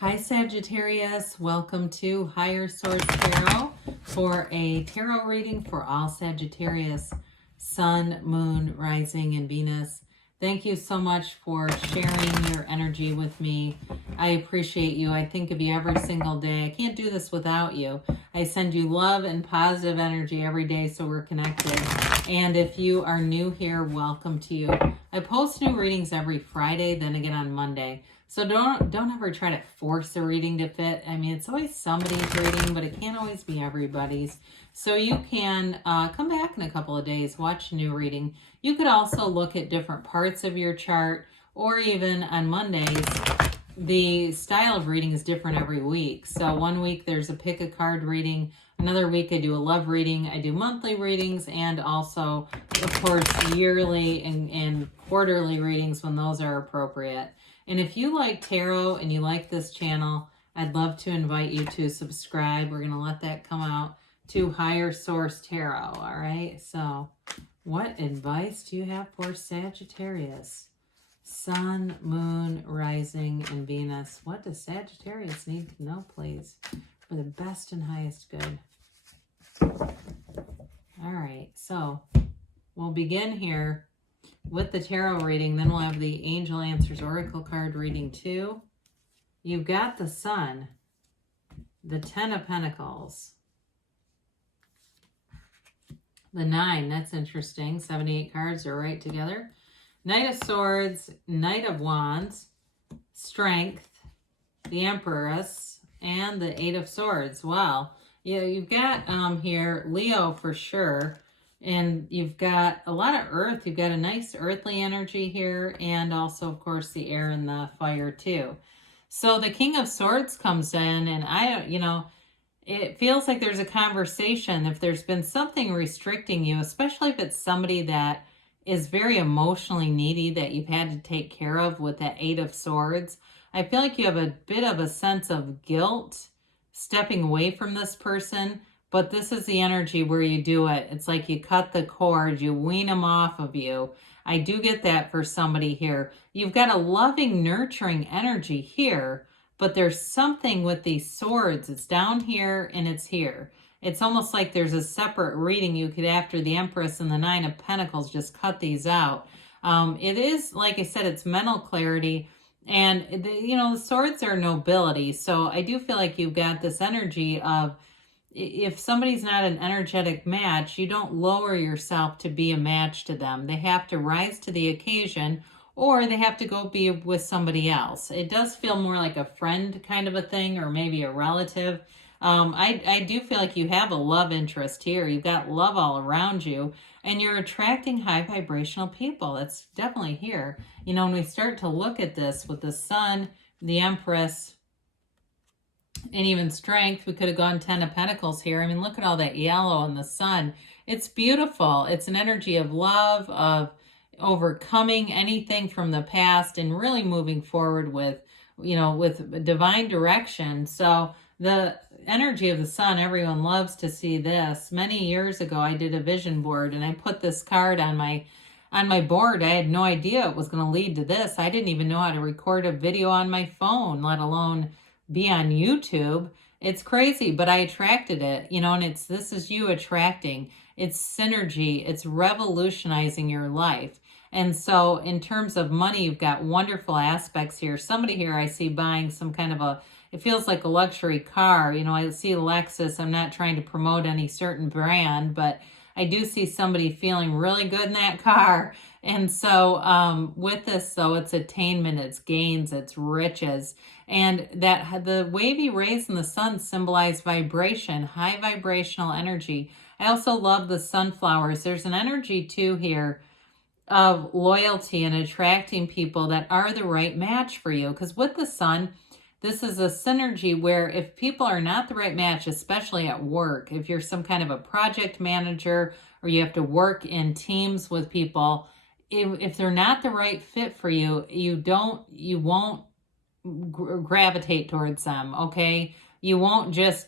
Hi Sagittarius, welcome to Higher Source Tarot for a tarot reading for all Sagittarius, Sun, Moon, Rising, and Venus. Thank you so much for sharing your energy with me. I appreciate you. I think of you every single day. I can't do this without you. I send you love and positive energy every day so we're connected. And if you are new here, welcome to you. I post new readings every Friday, then again on Monday. So don't ever try to force a reading to fit. I mean, it's always somebody's reading, but it can't always be everybody's. So you can come back in a couple of days, watch a new reading. You could also look at different parts of your chart, or even on Mondays, the style of reading is different every week. So one week there's a pick a card reading. Another week I do a love reading. I do monthly readings and also, of course, yearly and quarterly readings when those are appropriate. And if you like tarot and you like this channel, I'd love to invite you to subscribe. We're going to let that come out to Higher Source Tarot, all right? So what advice do you have for Sagittarius? Sun, Moon, Rising, and Venus. What does Sagittarius need to know, please, for the best and highest good? All right, so we'll begin here with the tarot reading, then we'll have the Angel Answers Oracle card reading too. You've got the Sun, the Ten of Pentacles, the 9, that's interesting. 78 cards are right together. Knight of Swords, Knight of Wands, Strength, the Empress, and the 8 of Swords. Wow. Yeah, you've got here Leo for sure. And you've got a lot of earth. You've got a nice earthly energy here. And also, of course, the air and the fire too. So the King of Swords comes in and it feels like there's a conversation. If there's been something restricting you, especially if it's somebody that is very emotionally needy that you've had to take care of with that 8 of Swords, I feel like you have a bit of a sense of guilt stepping away from this person. But this is the energy where you do it. It's like you cut the cord, you wean them off of you. I do get that for somebody here. You've got a loving, nurturing energy here, but there's something with these swords. It's down here and it's here. It's almost like there's a separate reading you could, after the Empress and the 9 of Pentacles, just cut these out. It is, like I said, it's mental clarity. And, the swords are nobility. So I do feel like you've got this energy of, if somebody's not an energetic match, you don't lower yourself to be a match to them. They have to rise to the occasion, or they have to go be with somebody else. It does feel more like a friend kind of a thing, or maybe a relative. I do feel like you have a love interest here. You've got love all around you, and you're attracting high vibrational people. That's definitely here. When we start to look at this with the Sun, the Empress, and even Strength, we could have gone 10 of Pentacles here. I mean, look at all that yellow and the Sun. It's beautiful. It's an energy of love, of overcoming anything from the past and really moving forward with, with divine direction. So the energy of the Sun, everyone loves to see this. Many years ago, I did a vision board and I put this card on my board. I had no idea it was going to lead to this. I didn't even know how to record a video on my phone, let alone be on YouTube. It's crazy, but I attracted it, and this is you attracting. It's synergy. It's revolutionizing your life. And so in terms of money, you've got wonderful aspects here. Somebody here I see buying some kind of it feels like a luxury car. I see Lexus. I'm not trying to promote any certain brand, but I do see somebody feeling really good in that car. And so with this, though, it's attainment, it's gains, it's riches. And that the wavy rays in the Sun symbolize vibration, high vibrational energy. I also love the sunflowers. There's an energy, too, here of loyalty and attracting people that are the right match for you. Because with the Sun, this is a synergy where if people are not the right match, especially at work, if you're some kind of a project manager or you have to work in teams with people, if they're not the right fit for you, you won't gravitate towards them, okay? You won't just,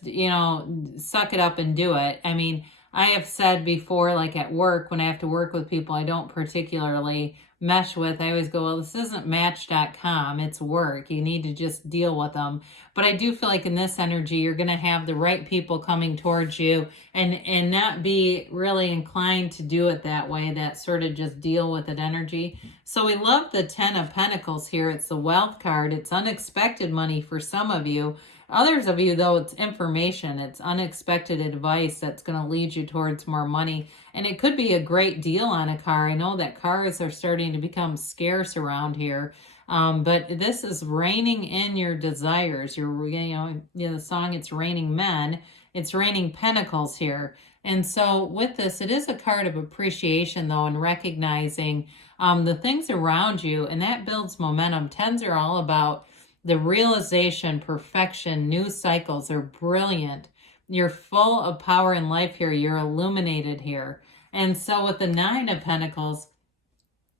suck it up and do it. I mean, I have said before, like at work, when I have to work with people I don't particularly mesh with. I always go, well, this isn't Match.com. It's work. You need to just deal with them. But I do feel like in this energy, you're going to have the right people coming towards you and not be really inclined to do it that way, that sort of just deal with it energy. So we love the 10 of Pentacles here. It's the wealth card. It's unexpected money for some of you. Others of you, though, it's information. It's unexpected advice that's going to lead you towards more money. And it could be a great deal on a car. I know that cars are starting to become scarce around here. But this is reining in your desires. The song, It's Raining Men. It's raining pentacles here. And so with this, it is a card of appreciation, though, and recognizing the things around you. And that builds momentum. Tens are all about the realization, perfection, new cycles are brilliant. You're full of power in life here. You're illuminated here. And so with the 9 of Pentacles,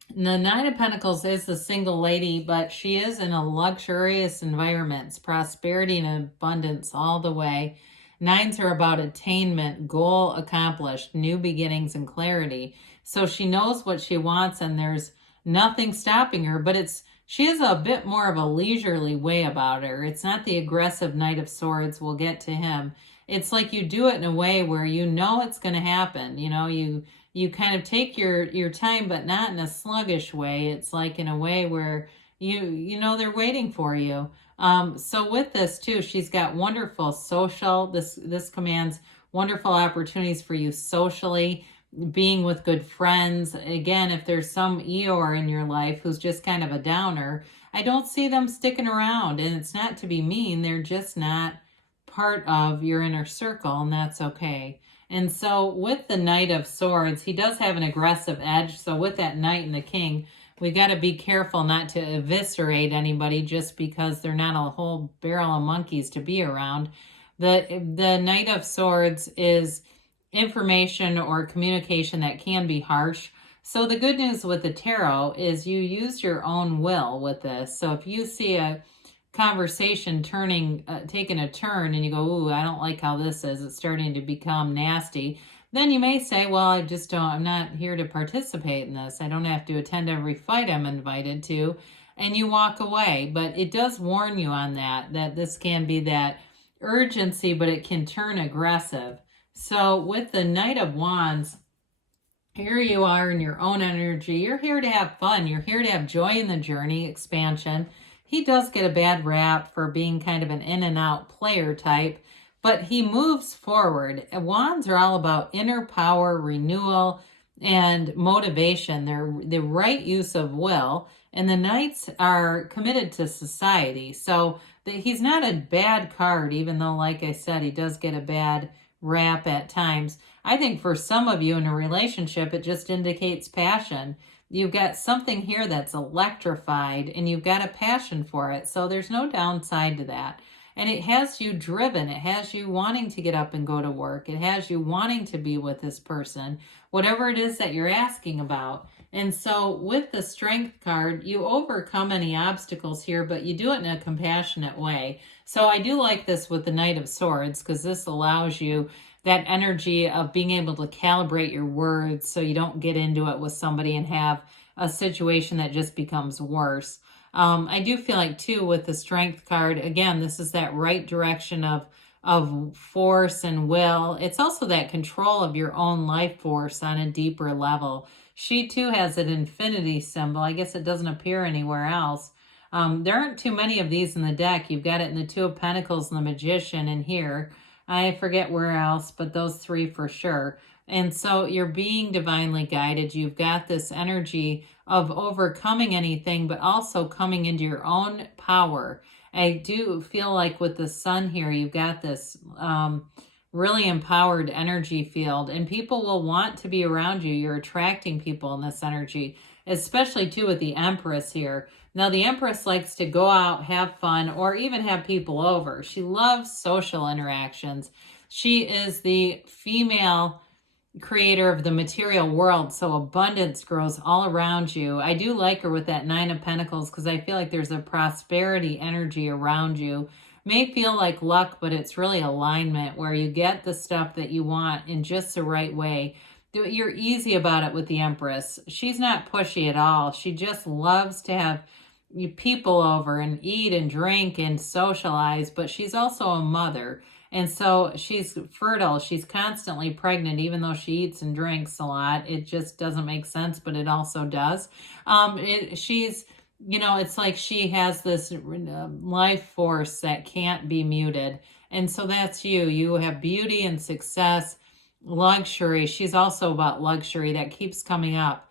the 9 of Pentacles is the single lady, but she is in a luxurious environment. It's prosperity and abundance all the way. 9s are about attainment, goal accomplished, new beginnings and clarity. So she knows what she wants and there's nothing stopping her, but she has a bit more of a leisurely way about her. It's not the aggressive Knight of Swords. We'll get to him. It's like you do it in a way where you know it's going to happen. You kind of take your time, but not in a sluggish way. It's like in a way where you know they're waiting for you. So with this too, she's got wonderful social. This commands wonderful opportunities for you socially, being with good friends. Again, if there's some Eeyore in your life who's just kind of a downer, I don't see them sticking around. And it's not to be mean. They're just not part of your inner circle, and that's okay. And so with the Knight of Swords, he does have an aggressive edge. So with that Knight and the King, we got to be careful not to eviscerate anybody just because they're not a whole barrel of monkeys to be around. The Knight of Swords is information or communication that can be harsh. So the good news with the tarot is you use your own will with this. So if you see a conversation taking a turn and you go, ooh, I don't like how this is, it's starting to become nasty, then you may say, well, I'm not here to participate in this. I don't have to attend every fight I'm invited to. And you walk away. But it does warn you on that this can be that urgency, but it can turn aggressive. So with the Knight of Wands, here you are in your own energy. You're here to have fun. You're here to have joy in the journey, expansion. He does get a bad rap for being kind of an in and out player type, but he moves forward. Wands are all about inner power, renewal, and motivation. They're the right use of will. And the Knights are committed to society. So he's not a bad card, even though, like I said, he does get a bad rap at times. I think for some of you in a relationship, it just indicates passion. You've got something here that's electrified and you've got a passion for it. So there's no downside to that. And it has you driven. It has you wanting to get up and go to work. It has you wanting to be with this person, whatever it is that you're asking about. And so with the Strength card, you overcome any obstacles here, but you do it in a compassionate way. So I do like this with the Knight of Swords because this allows you that energy of being able to calibrate your words so you don't get into it with somebody and have a situation that just becomes worse. I do feel like, too, with the Strength card, again, this is that right direction of force and will. It's also that control of your own life force on a deeper level. She, too, has an infinity symbol. I guess it doesn't appear anywhere else. There aren't too many of these in the deck. You've got it in the Two of Pentacles and the Magician in here. I forget where else, but those three for sure. And so you're being divinely guided. You've got this energy of overcoming anything, but also coming into your own power. I do feel like with the Sun here, you've got this really empowered energy field, and people will want to be around you. You're attracting people in this energy, especially too with the Empress here. Now, the Empress likes to go out, have fun, or even have people over. She loves social interactions. She is the female creator of the material world, so abundance grows all around you. I do like her with that Nine of Pentacles because I feel like there's a prosperity energy around you. May feel like luck, but it's really alignment where you get the stuff that you want in just the right way. You're easy about it with the Empress. She's not pushy at all. She just loves to have people over and eat and drink and socialize, but she's also a mother. And so she's fertile. She's constantly pregnant, even though she eats and drinks a lot. It just doesn't make sense, but it also does. She's, it's like she has this life force that can't be muted. And so that's you. You have beauty and success, luxury. She's also about luxury that keeps coming up.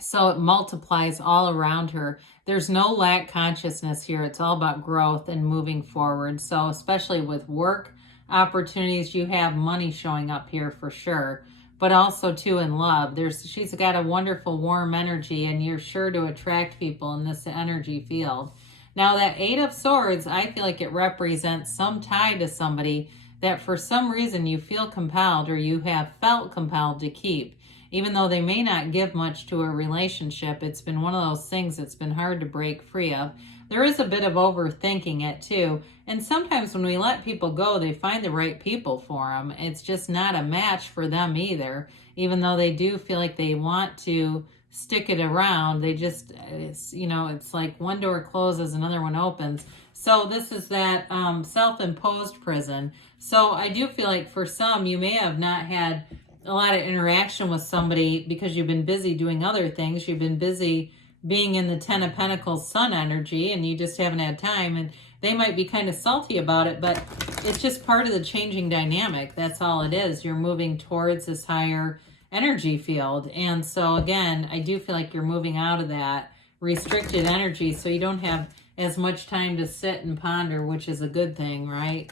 So it multiplies all around her. There's no lack consciousness here. It's all about growth and moving forward. So especially with work opportunities, you have money showing up here for sure. But also too in love. She's got a wonderful warm energy, and you're sure to attract people in this energy field. Now that 8 of Swords, I feel like it represents some tie to somebody that for some reason you feel compelled, or you have felt compelled to keep. Even though they may not give much to a relationship, it's been one of those things that's been hard to break free of. There is a bit of overthinking it too. And sometimes when we let people go, they find the right people for them. It's just not a match for them either. Even though they do feel like they want to stick it around, they just, it's like one door closes, another one opens. So this is that self-imposed prison. So I do feel like for some, you may have not had a lot of interaction with somebody because you've been busy doing other things. You've been busy being in the 10 of Pentacles sun energy, and you just haven't had time, and they might be kind of salty about it, but it's just part of the changing dynamic. That's all it is. You're moving towards this higher energy field. And so again, I do feel like you're moving out of that restricted energy, so you don't have as much time to sit and ponder, which is a good thing, right?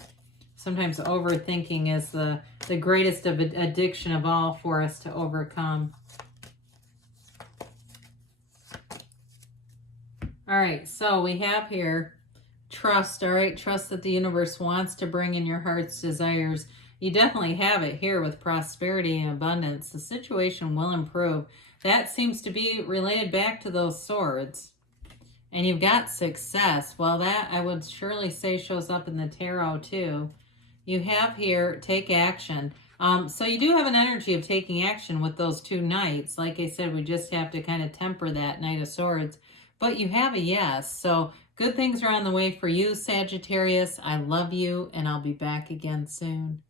Sometimes overthinking is the greatest of addiction of all for us to overcome. All right, so we have here trust, all right? Trust that the universe wants to bring in your heart's desires. You definitely have it here with prosperity and abundance. The situation will improve. That seems to be related back to those swords. And you've got success. Well, that I would surely say shows up in the tarot too. You have here, take action. So you do have an energy of taking action with those 2 knights. Like I said, we just have to kind of temper that Knight of Swords. But you have a yes. So good things are on the way for you, Sagittarius. I love you, and I'll be back again soon.